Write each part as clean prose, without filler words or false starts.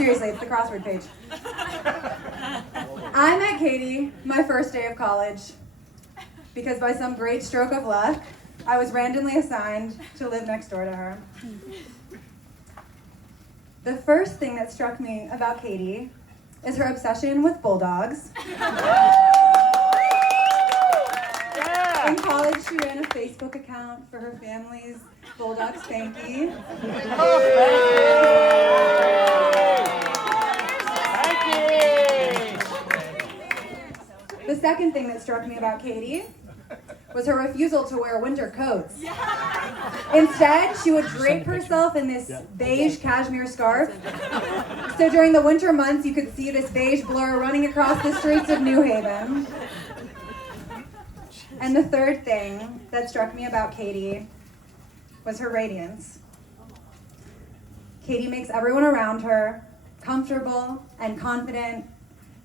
seriously, it's the crossword page. I met Katie my first day of college because by some great stroke of luck, I was randomly assigned to live next door to her. The first thing that struck me about Katie is her obsession with bulldogs. In college, she ran a Facebook account for her family's bulldog Spanky. The second thing that struck me about Katie was her refusal to wear winter coats. Instead, she would drape herself in this beige cashmere scarf. So during the winter months, you could see this beige blur running across the streets of New Haven. And the third thing that struck me about Katie was her radiance. Katie makes everyone around her comfortable and confident,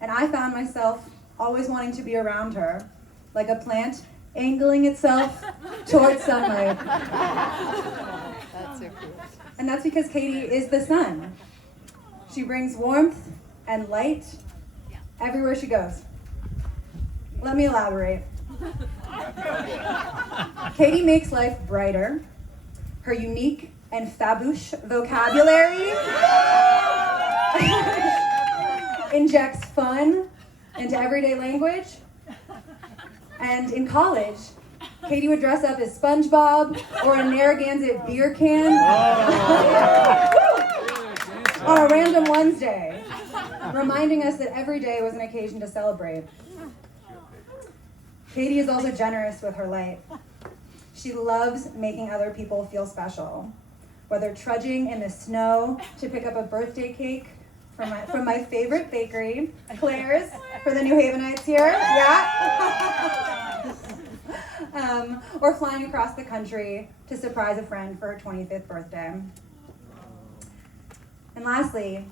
and I found myself always wanting to be around her, like a plant angling itself towards sunlight. That's so cool. And that's because Katie is the sun. She brings warmth and light everywhere she goes. Let me elaborate. Katie makes life brighter. Her unique and fabouche vocabulary injects fun into everyday language. And in college, Katie would dress up as SpongeBob or a Narragansett beer can on a random Wednesday, reminding us that every day was an occasion to celebrate. Katie is also generous with her light. She loves making other people feel special, whether trudging in the snow to pick up a birthday cake from my favorite bakery, Claire's, for the New Havenites here, or flying across the country to surprise a friend for her 25th birthday. And lastly,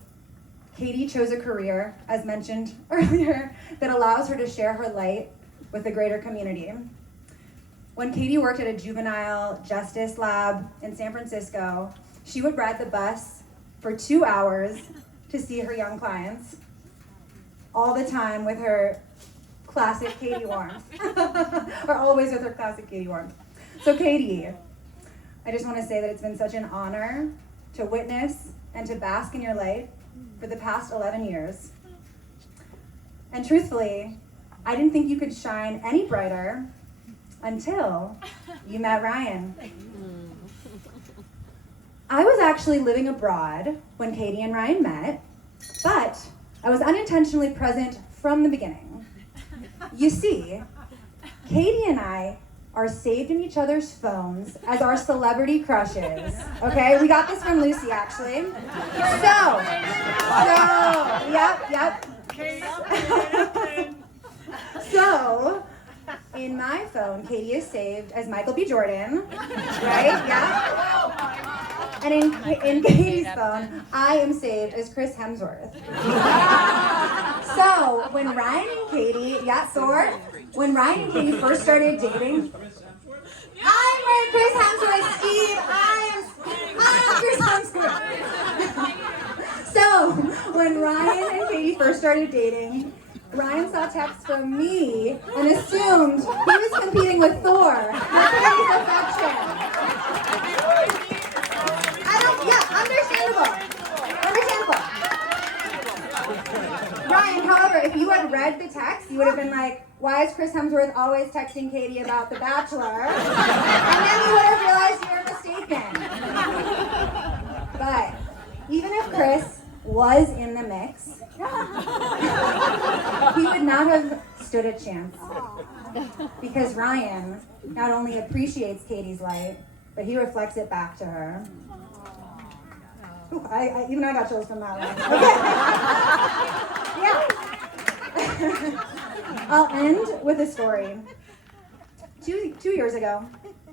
Katie chose a career, as mentioned earlier, that allows her to share her light with the greater community. When Katie worked at a juvenile justice lab in San Francisco, she would ride the bus for 2 hours to see her young clients, all the time with her classic Katie warmth, or always with her classic Katie warmth. So Katie, I just want to say that it's been such an honor to witness and to bask in your light for the past 11 years. And truthfully, I didn't think you could shine any brighter until you met Ryan. I was actually living abroad when Katie and Ryan met, but I was unintentionally present from the beginning. You see, Katie and I are saved in each other's phones as our celebrity crushes. Okay, we got this from Lucy, actually. So, in my phone, Katie is saved as Michael B. Jordan, right? Yeah. And in Katie's phone, I am saved as Chris Hemsworth. So, when Ryan and Katie, when Ryan and Katie first started dating, I'm Chris Hemsworth, Steve. I'm Chris Hemsworth. So, when Ryan and Katie first started dating, Ryan saw texts from me and assumed he was competing with Thor for Katie's affection. Understandable. Ryan, however, if you had read the text, you would have been like, why is Chris Hemsworth always texting Katie about The Bachelor? And then you would have realized you were mistaken. But even if Chris was in the mix, he would not have stood a chance. Because Ryan not only appreciates Katie's light, but he reflects it back to her. Ooh, even I got chills from that one. Okay. Yeah. I'll end with a story. Two years ago,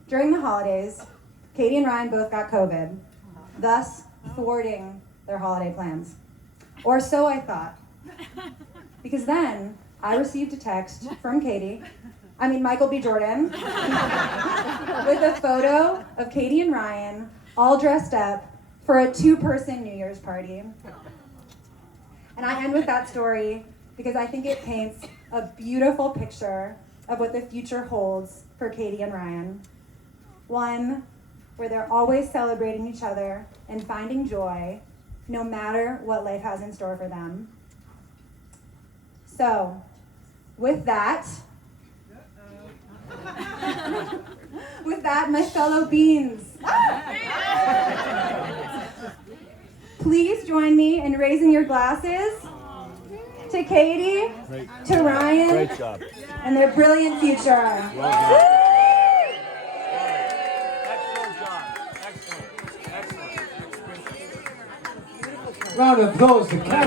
during the holidays, Katie and Ryan both got COVID, thus thwarting their holiday plans. Or so I thought. Because then I received a text from Michael B. Jordan, with a photo of Katie and Ryan all dressed up for a 2-person New Year's party. And I end with that story because I think it paints a beautiful picture of what the future holds for Katie and Ryan. One where they're always celebrating each other and finding joy, no matter what life has in store for them. So, with that, my fellow beans, please join me in raising your glasses to Katie, to Ryan, Great job. and their brilliant future. Well done. Excellent job. Excellent. Round of applause to Cass.